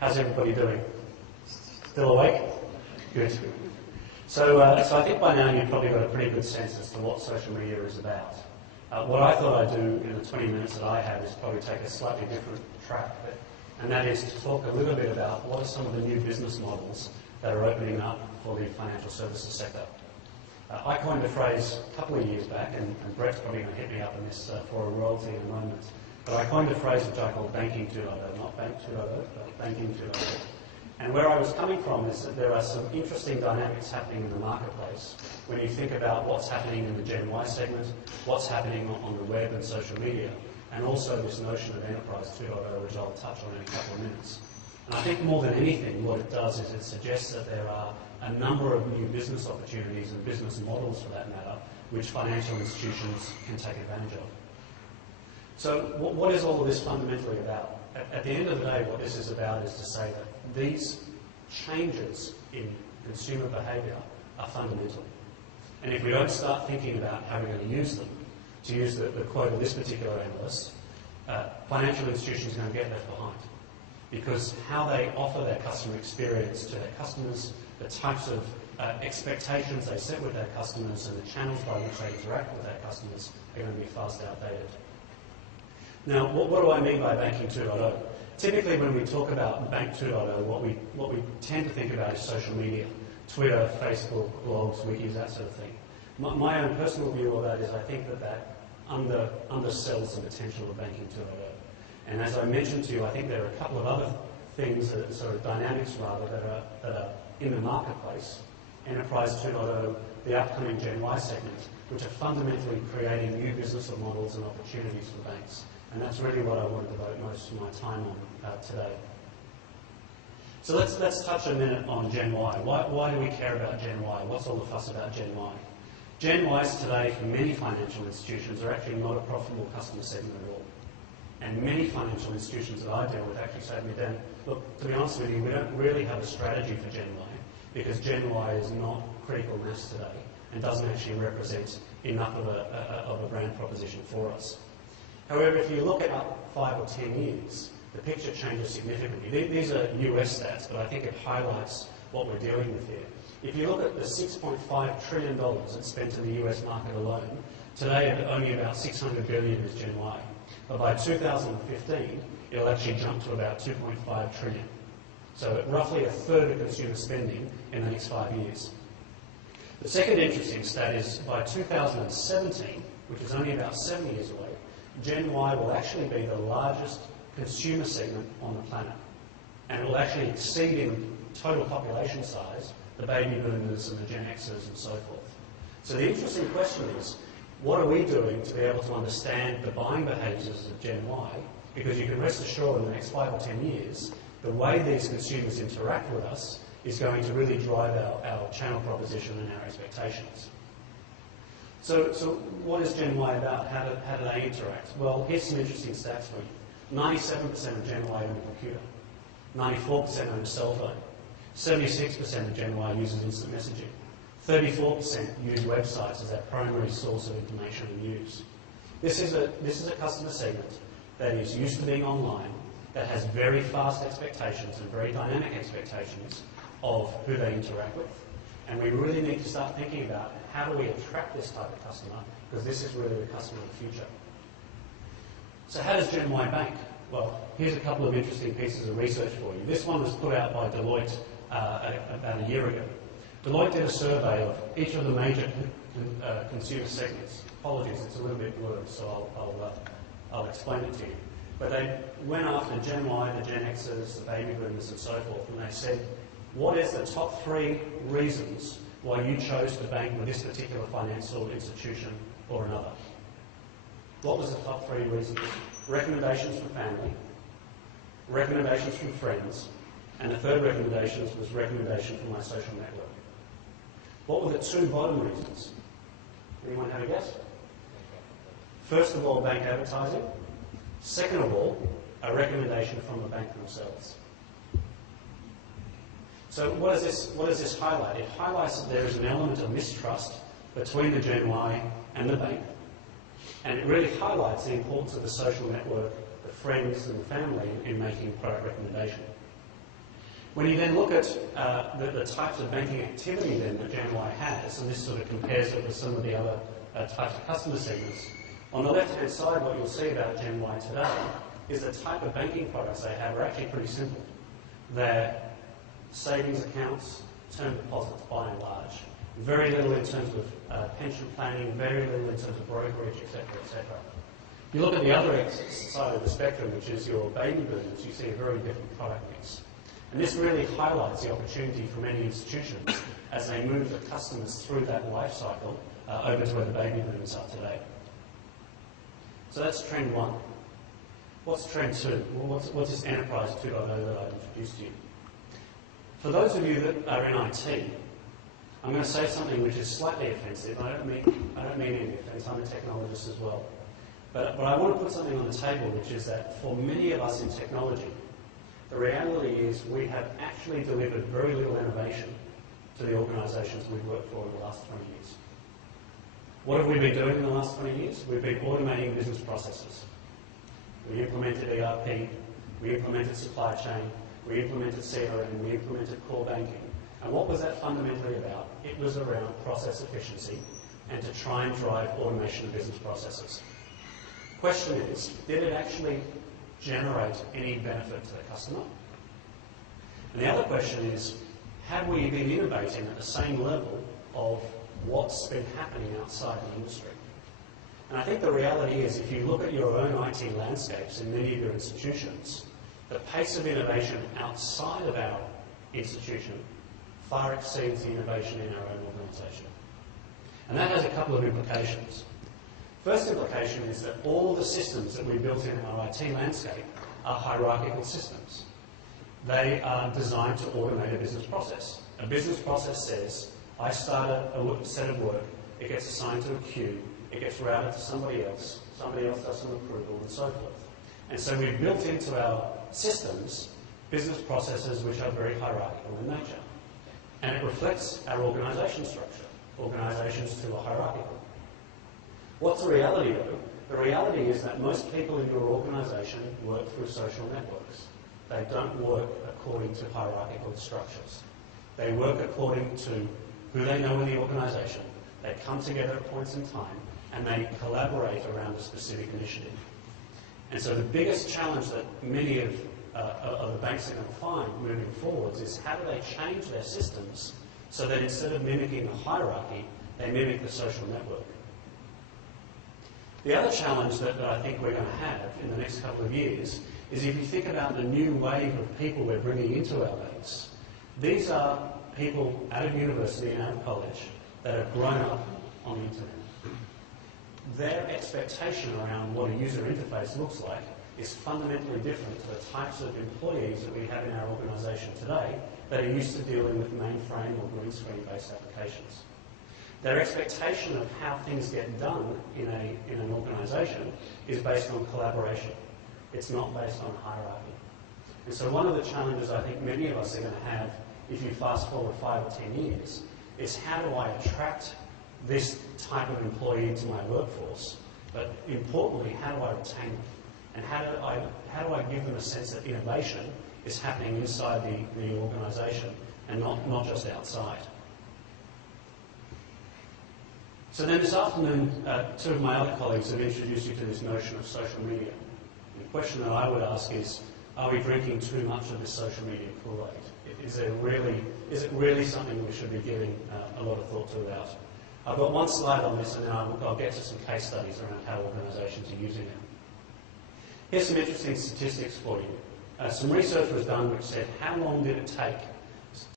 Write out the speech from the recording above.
How's everybody doing? Still awake? Good. So I think by now you've probably got a pretty good sense as to what social media is about. What I thought I'd do in the 20 minutes that I have is probably take a slightly different track, and that is to talk a little bit about what are some of the new business models that are opening up for the financial services sector. I coined a phrase a couple of years back, and Brett's probably going to hit me up on this for a royalty in a moment, but I coined a phrase which I call Banking 2.0, not Bank 2.0, but Banking 2.0. And where I was coming from is that there are some interesting dynamics happening in the marketplace when you think about what's happening in the Gen Y segment, what's happening on the web and social media, and also this notion of Enterprise 2.0, which I'll touch on in a couple of minutes. And I think more than anything, what it does is it suggests that there are a number of new business opportunities and business models, for that matter, which financial institutions can take advantage of. So what is all of this fundamentally about? At the end of the day, what this is about is to say that these changes in consumer behaviour are fundamental. And if we don't start thinking about how we're going to use them, to use the quote of this particular analyst, financial institutions are going to get left behind. Because how they offer their customer experience to their customers, the types of expectations they set with their customers, and the channels by which they interact with their customers are going to be fast outdated. Now, what do I mean by Banking 2.0? Typically, when we talk about Bank 2.0, what we tend to think about is social media, Twitter, Facebook, blogs, wikis, that sort of thing. My own personal view of that is I think that undersells the potential of Banking 2.0. And as I mentioned to you, I think there are a couple of other things, sort of dynamics rather, that are in the marketplace. Enterprise 2.0, the upcoming Gen Y segment, which are fundamentally creating new business models and opportunities for banks. And that's really what I want to devote most of my time on today. So let's touch a minute on Gen Y. Why do we care about Gen Y? What's all the fuss about Gen Y? Gen Ys today, for many financial institutions, are actually not a profitable customer segment at all. And many financial institutions that I deal with actually say to me, Dan, look, to be honest with you, we don't really have a strategy for Gen Y because Gen Y is not critical mass today and doesn't actually represent enough of a brand proposition for us. However, if you look at 5 or 10 years, the picture changes significantly. These are US stats, but I think it highlights what we're dealing with here. If you look at the $6.5 trillion that's spent in the US market alone, today only about $600 billion is Gen Y. But by 2015, it'll actually jump to about $2.5 trillion. So roughly a third of consumer spending in the next 5 years. The second interesting stat is by 2017, which is only about 7 years away, Gen Y will actually be the largest consumer segment on the planet. And it will actually exceed in total population size the baby boomers and the Gen Xers and so forth. So the interesting question is, what are we doing to be able to understand the buying behaviours of Gen Y? Because you can rest assured in the next 5 or 10 years, the way these consumers interact with us is going to really drive our channel proposition and our expectations. So what is Gen Y about? How do they interact? Well, here's some interesting stats for you. 97% of Gen Y own a computer. 94% own a cell phone. 76% of Gen Y uses instant messaging. 34% use websites as their primary source of information and news. This is a customer segment that is used to being online, that has very fast expectations and very dynamic expectations of who they interact with. And we really need to start thinking about how do we attract this type of customer, because this is really the customer of the future. So how does Gen Y bank? Well, here's a couple of interesting pieces of research for you. This one was put out by Deloitte about a year ago. Deloitte did a survey of each of the major consumer segments. Apologies, it's a little bit blurred, so I'll explain it to you. But they went after Gen Y, the Gen Xers, the baby boomers and so forth, and they said, what is the top 3 reasons why you chose to bank with this particular financial institution or another? What was the top 3 reasons? Recommendations from family, recommendations from friends, and the third recommendation was recommendation from my social network. What were the 2 bottom reasons? Anyone have a guess? First of all, bank advertising. Second of all, a recommendation from the bank themselves. So what does this highlight? It highlights that there is an element of mistrust between the Gen Y and the bank. And it really highlights the importance of the social network, the friends and the family in making product recommendation. When you then look at the types of banking activity then that Gen Y has, and this sort of compares it with some of the other types of customer segments, on the left-hand side what you'll see about Gen Y today is the type of banking products they have are actually pretty simple. They're savings accounts, term deposits by and large. Very little in terms of pension planning, very little in terms of brokerage, etc., etc. If you look at the other side of the spectrum, which is your baby boomers, you see a very different product mix. And this really highlights the opportunity for many institutions as they move the customers through that life cycle over to where the baby boomers are today. So that's trend one. What's trend two? Well, what's this enterprise 2.0 that I've introduced to you? For those of you that are in IT, I'm going to say something which is slightly offensive. I don't mean any offence. I'm a technologist as well. But I want to put something on the table, which is that for many of us in technology, the reality is we have actually delivered very little innovation to the organisations we've worked for in the last 20 years. What have we been doing in the last 20 years? We've been automating business processes. We implemented ERP, we implemented supply chain, we implemented CRM, we implemented core banking. And what was that fundamentally about? It was around process efficiency and to try and drive automation of business processes. Question is, did it actually generate any benefit to the customer? And the other question is, have we been innovating at the same level of what's been happening outside the industry? And I think the reality is, if you look at your own IT landscapes in many of your institutions, the pace of innovation outside of our institution far exceeds the innovation in our own organisation. And that has a couple of implications. First implication is that all of the systems that we built in our IT landscape are hierarchical systems. They are designed to automate a business process. A business process says, I start a set of work, it gets assigned to a queue, it gets routed to somebody else does some approval, and so forth. And so we've built into our systems business processes which are very hierarchical in nature. And it reflects our organisation structure. Organisations too are hierarchical. What's the reality though? The reality is that most people in your organisation work through social networks. They don't work according to hierarchical structures. They work according to who they know in the organisation. They come together at points in time and they collaborate around a specific initiative. And so the biggest challenge that many of the banks are going to find moving forwards is how do they change their systems so that instead of mimicking a hierarchy, they mimic the social network. The other challenge that I think we're going to have in the next couple of years is if you think about the new wave of people we're bringing into our banks, these are people out of university and out of college that have grown up on the internet. Their expectation around what a user interface looks like is fundamentally different to the types of employees that we have in our organisation today that are used to dealing with mainframe or green screen based applications. Their expectation of how things get done in an organisation is based on collaboration. It's not based on hierarchy. And so one of the challenges I think many of us are going to have if you fast forward 5 or 10 years is how do I attract this type of employee into my workforce, but importantly, how do I retain them? And how do I give them a sense that innovation is happening inside the organisation and not just outside? So then this afternoon, two of my other colleagues have introduced you to this notion of social media. And the question that I would ask is, are we drinking too much of this social media Kool-Aid? Is it really something we should be giving a lot of thought to about? I've got one slide on this and then I'll get to some case studies around how organisations are using it. Here's some interesting statistics for you. Some research was done which said how long did it take